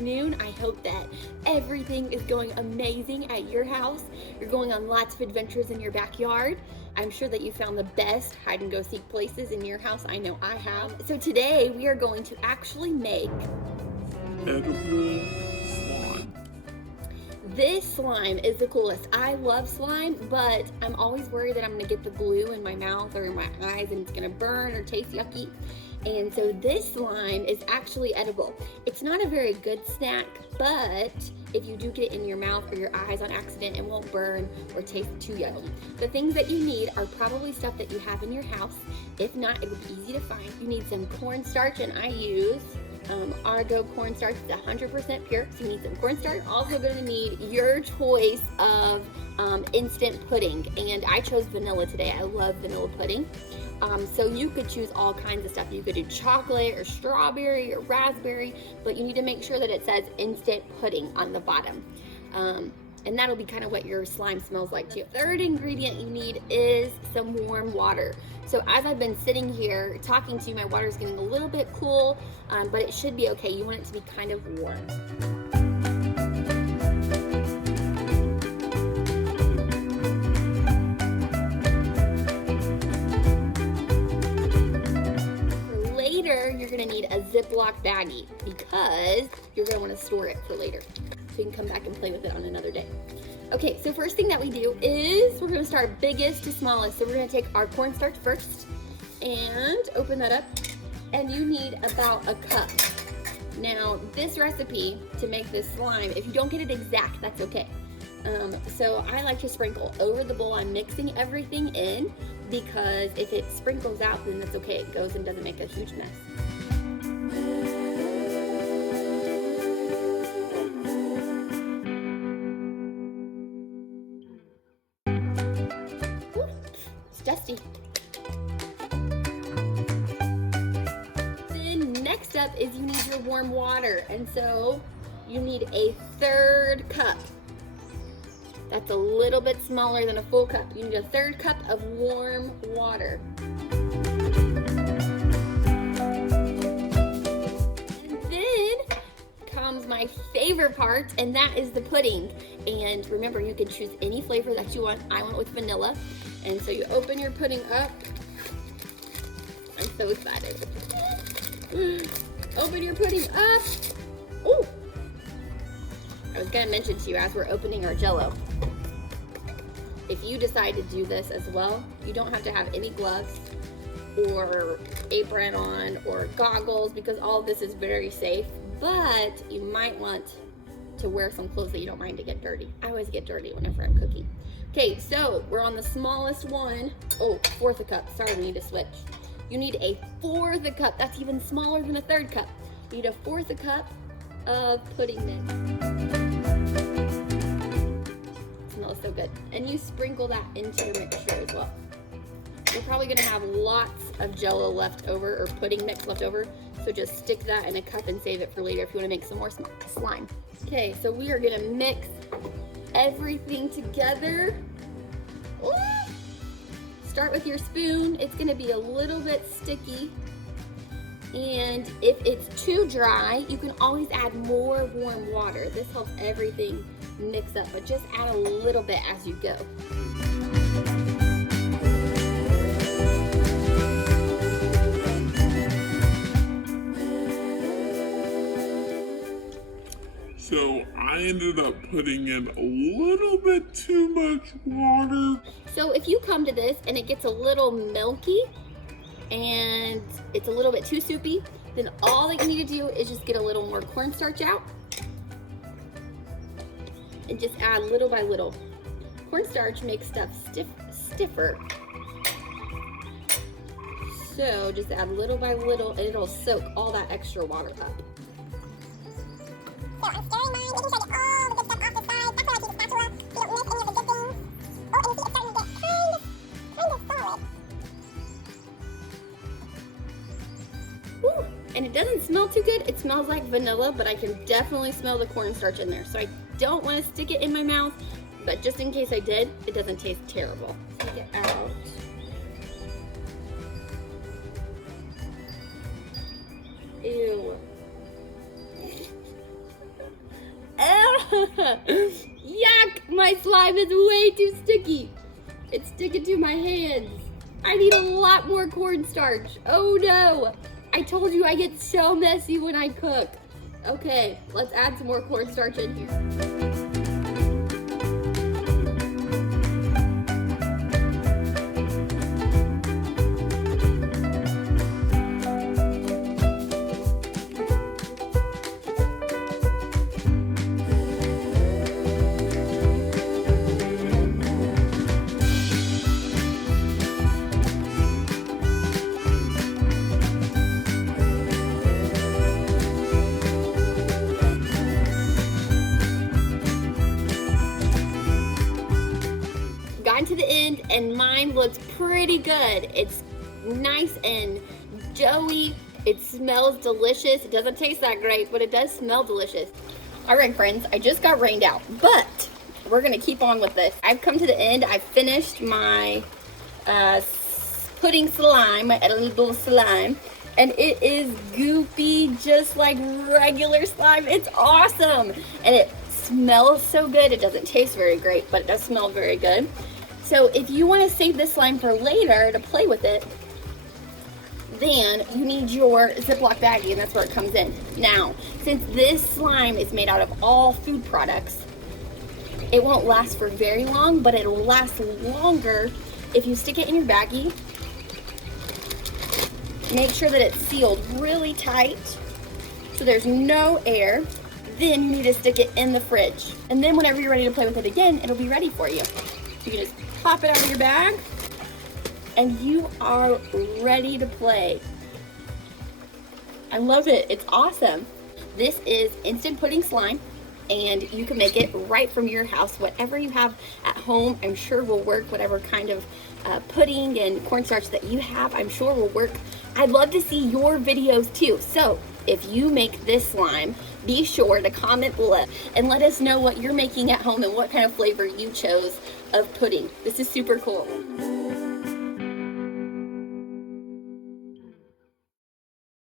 afternoon. I hope that everything is going amazing at your house. You're going on lots of adventures in your backyard. I'm sure that you found the best hide and go seek places in your house. I know I have. So today we are going to actually make edible slime. This slime is the coolest. I love slime, but I'm always worried that I'm gonna get the glue in my mouth or in my eyes and it's gonna burn or taste yucky. And so this slime is actually edible. It's not a very good snack, but if you do get it in your mouth or your eyes on accident, it won't burn or taste too yucky. The things that you need are probably stuff that you have in your house. If not, it would be easy to find. You need some cornstarch, and I use Argo cornstarch. It's 100% pure, so you need some cornstarch. Also gonna need your choice of instant pudding, and I chose vanilla today. I love vanilla pudding. So you could choose all kinds of stuff. You could do chocolate or strawberry or raspberry, but you need to make sure that it says instant pudding on the bottom. And that'll be kind of what your slime smells like too. The third ingredient you need is some warm water. So as I've been sitting here talking to you, my water's getting a little bit cool, but it should be okay. You want it to be kind of warm. You're gonna need a Ziploc baggie because you're gonna want to store it for later. So you can come back and play with it on another day. Okay, so first thing that we do is we're gonna start biggest to smallest. So we're gonna take our cornstarch first and open that up. And you need about a cup. Now, this recipe to make this slime, if you don't get it exact, that's okay. So I like to sprinkle over the bowl I'm mixing everything in, because if it sprinkles out, then that's okay. It goes and doesn't make a huge mess. Ooh, it's dusty. Then next up is you need your warm water, and so you need a 1/3 cup. That's a little bit smaller than a full cup. You need a 1/3 cup of warm water. And then comes my favorite part, and that is the pudding. And remember, you can choose any flavor that you want. I went with vanilla. And so you open your pudding up. I'm so excited. Open your pudding up. Ooh! I was gonna mention to you as we're opening our Jell-O, if you decide to do this as well, you don't have to have any gloves or apron on or goggles, because all of this is very safe, but you might want to wear some clothes that you don't mind to get dirty. I always get dirty whenever I'm cooking. Okay, so we're on the smallest one. Oh, 1/4 cup, sorry, we need to switch. You need a 1/4 cup, that's even smaller than a 1/3 cup. You need a 1/4 cup of pudding mix. It smells so good. And you sprinkle that into your mixture as well. You're probably gonna have lots of Jell-O left over or pudding mix left over, so just stick that in a cup and save it for later if you wanna make some more slime. Okay, so we are gonna mix everything together. Ooh. Start with your spoon. It's gonna be a little bit sticky. And if it's too dry, you can always add more warm water. This helps everything mix up, but just add a little bit as you go. So I ended up putting in a little bit too much water. So if you come to this and it gets a little milky and it's a little bit too soupy, then all that you need to do is just get a little more cornstarch out and just add little by little. Cornstarch makes stuff stiffer. So just add little by little and it'll soak all that extra water up. So I'm stirring mine, making sure I get all the good stuff off the side. That's why I keep a spatula, so you don't miss any of the good things. Oh, and you see it's starting to get kind of solid. Woo. And it doesn't smell too good. It smells like vanilla, but I can definitely smell the cornstarch in there. So I don't want to stick it in my mouth, but just in case I did, it doesn't taste terrible. Take it out. Ew. Yuck! My slime is way too sticky. It's sticking to my hands. I need a lot more cornstarch. Oh no! I told you I get so messy when I cook. Okay, let's add some more cornstarch in here. Gotten to the end and mine looks pretty good. It's nice and doughy. It smells delicious. It doesn't taste that great, but it does smell delicious. All right, friends, I just got rained out, but we're gonna keep on with this. I've come to the end. I finished my pudding slime, my edible slime, and it is goopy just like regular slime. It's awesome, and it smells so good. It doesn't taste very great, but it does smell very good. So if you want to save this slime for later to play with it, then you need your Ziploc baggie, and that's where it comes in. Now, since this slime is made out of all food products, it won't last for very long, but it'll last longer if you stick it in your baggie. Make sure that it's sealed really tight so there's no air. Then you need to stick it in the fridge. And then whenever you're ready to play with it again, it'll be ready for you. You can just pop it out of your bag and you are ready to play. I love it. It's awesome. This is instant pudding slime, and you can make it right from your house. Whatever you have at home, I'm sure will work. Whatever kind of pudding and cornstarch that you have, I'm sure will work. I'd love to see your videos too. So if you make this slime, be sure to comment below and let us know what you're making at home and what kind of flavor you chose of pudding. This is super cool.